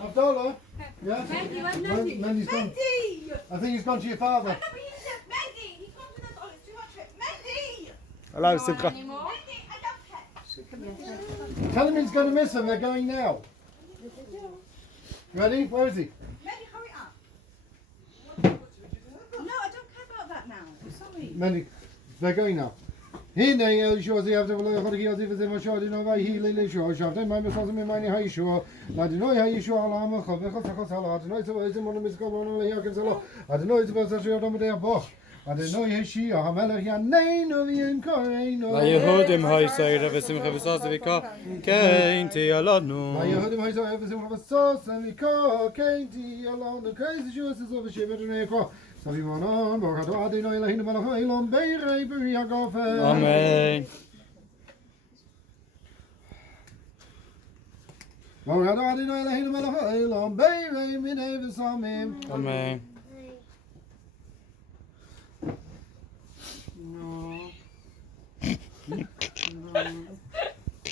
Abdullah? Yeah? Mandy, where's Man- Mandy? Mandy's gone. Mandy! I think he's gone to your father. No, but he said Mandy! He's gone to the it's too much. Mandy! Hello, No one Simcha. anymore? Mandy, I love pets. Tell him he's going to miss them. They're going now. Ready? Where is he? Mandy, hurry up. No, I don't care about that now. I'm sorry. Mandy, they're going now. הנה יהושע זה יעבד ולא יכול כי יעזיב את זה משהו אדינו ויהי לישוע שבתם מים בסוסים ממני הישוע לאדינוי הישוע על העמך וחוץ החוץ על אדינוי צבא איזה מונו מזכור לנו ליעקב זה לא אדינוי צבא זה שיודו מדי הבוך Adonai Yeshiyah HaMelech Yaneinu V'yinkoreinu. Layehudim Ha'yisayra V'simcha V'sos V'ko Kein Tiyalonu. Layehudim Ha'yisayra V'simcha V'sos V'ko Kein Tiyalonu. Keis Yeshua Sisov V'shem V'dreneko. Savi Monon Bokato Adonai Eloheinu Melech Ha'ilom Beirei B'ri HaGofen. Amen. Bokato Adonai Eloheinu Melech Ha'ilom Beirei Minei V'samim. Amen.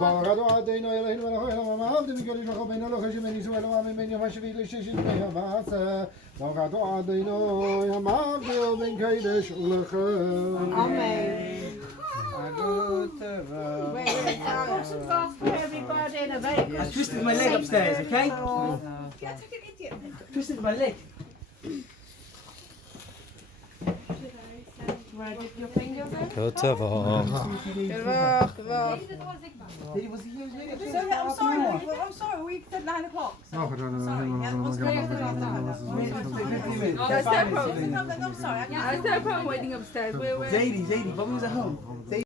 העולם בירי מאירי האש אמן. ברוך אתה אדינוי אלוהינו מלך העולם אמרת מגלי שלך בין הלוך שבין ישראל ועמים בין יום השביעי לששת מי הבעשה ברוך אתה אדינוי אמרת בין קדש לכם I twisted my leg upstairs, okay? Yeah, take an idiot. Twisted my leg. Really So, yeah, I'm sorry, well, I'm sorry, we said nine o'clock. So, sorry. Yeah, what's going on? No, it's no problem. No, no, I'm sorry. I can't- Yeah, it's no problem waiting upstairs. We're, we're Zadie, Zadie, when we was at home, Zadie